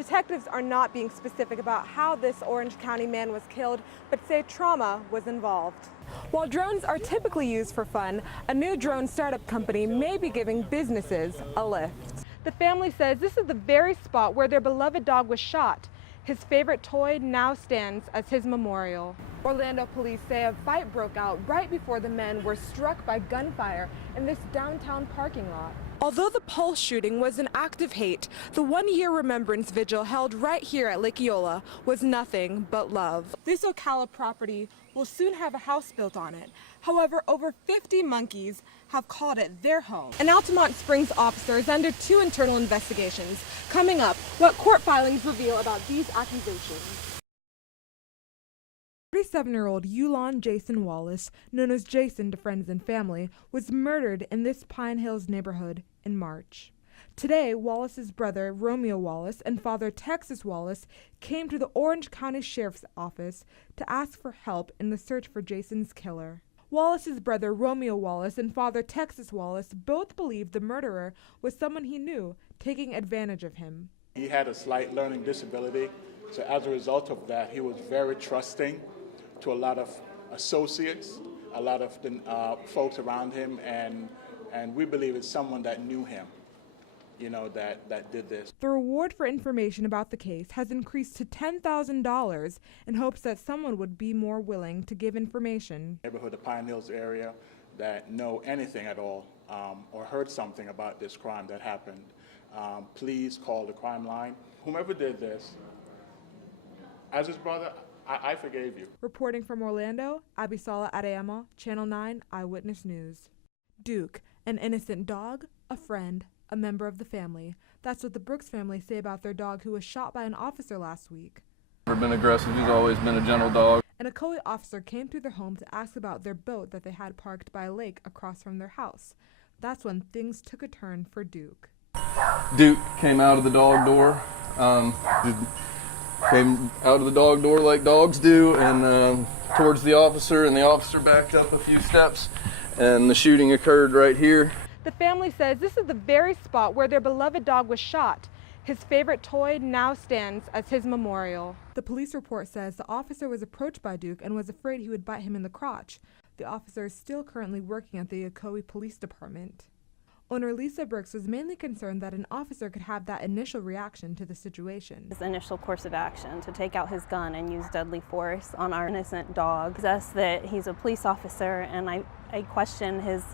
Detectives are not being specific about how this Orange County man was killed, but say trauma was involved. While drones are typically used for fun, a new drone startup company may be giving businesses a lift. The family says this is the very spot where their beloved dog was shot. His favorite toy now stands as his memorial. Orlando police say a fight broke out right before the men were struck by gunfire in this downtown parking lot. Although the Pulse shooting was an act of hate, the one-year remembrance vigil held right here at Lake Eola was nothing but love. This Ocala property will soon have a house built on it. However, over 50 monkeys have called it their home. An Altamont Springs officer is under 2 internal investigations. Coming up, what court filings reveal about these accusations. 37-year-old Yulon Jason Wallace, known as Jason to friends and family, was murdered in this Pine Hills neighborhood in March. Today, Wallace's brother, Romeo Wallace, and father, Texas Wallace, came to the Orange County Sheriff's Office to ask for help in the search for Jason's killer. Wallace's brother, Romeo Wallace, and father, Texas Wallace, both believed the murderer was someone he knew, taking advantage of him. He had a slight learning disability, so as a result of that, he was very trusting to a lot of associates, a lot of the folks around him, and we believe it's someone that knew him, that did this. The reward for information about the case has increased to $10,000 in hopes that someone would be more willing to give information. Neighborhood, the Pine Hills area, that know anything at all or heard something about this crime that happened, please call the crime line. Whomever did this, as his brother, I forgave you. Reporting from Orlando, Abisola Adeyemo, Channel 9 Eyewitness News. Duke, an innocent dog, a friend, a member of the family. That's what the Brooks family say about their dog who was shot by an officer last week. Never been aggressive, he's always been a gentle dog. An Ocoee officer came to their home to ask about their boat that they had parked by a lake across from their house. That's when things took a turn for Duke. Duke came out of the dog door. Came out of the dog door like dogs do, and towards the officer, and the officer backed up a few steps, and the shooting occurred right here. The family says this is the very spot where their beloved dog was shot. His favorite toy now stands as his memorial. The police report says the officer was approached by Duke and was afraid he would bite him in the crotch. The officer is still currently working at the Ocoee Police Department. Owner Lisa Brooks was mainly concerned that an officer could have that initial reaction to the situation. His initial course of action to take out his gun and use deadly force on our innocent dog suggests that he's a police officer, and I question his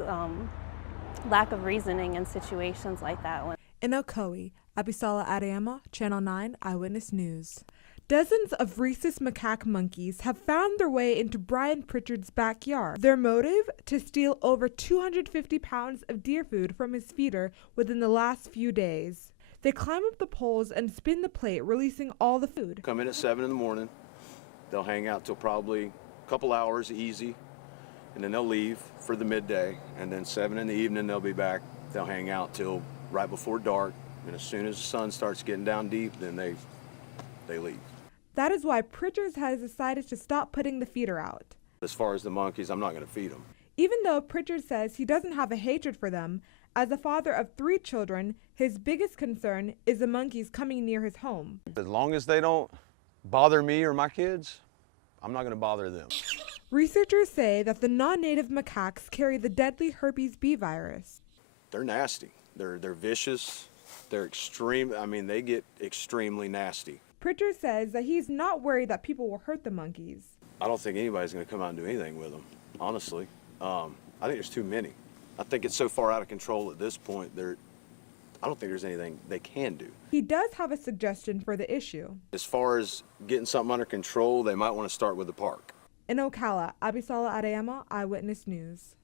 lack of reasoning in situations like that. In Ocoee, Abisola Adeyemo, Channel 9 Eyewitness News. Dozens of rhesus macaque monkeys have found their way into Brian Pritchard's backyard. Their motive? To steal over 250 pounds of deer food from his feeder within the last few days. They climb up the poles and spin the plate, releasing all the food. Come in at 7 in the morning. They'll hang out till probably a couple hours easy, and then they'll leave for the midday, and then 7 in the evening they'll be back. They'll hang out till right before dark, and as soon as the sun starts getting down deep, then they leave. That is why Pritchard has decided to stop putting the feeder out. As far as the monkeys, I'm not going to feed them. Even though Pritchard says he doesn't have a hatred for them, as a father of 3 children, his biggest concern is the monkeys coming near his home. As long as they don't bother me or my kids, I'm not going to bother them. Researchers say that the non-native macaques carry the deadly herpes B virus. They're nasty. They're vicious. They're extreme. I mean, they get extremely nasty. Pritchard says that he's not worried that people will hurt the monkeys. I don't think anybody's going to come out and do anything with them, honestly. I think there's too many. I think it's so far out of control at this point, I don't think there's anything they can do. He does have a suggestion for the issue. As far as getting something under control, they might want to start with the park. In Ocala, Abisola Adeyemo, Eyewitness News.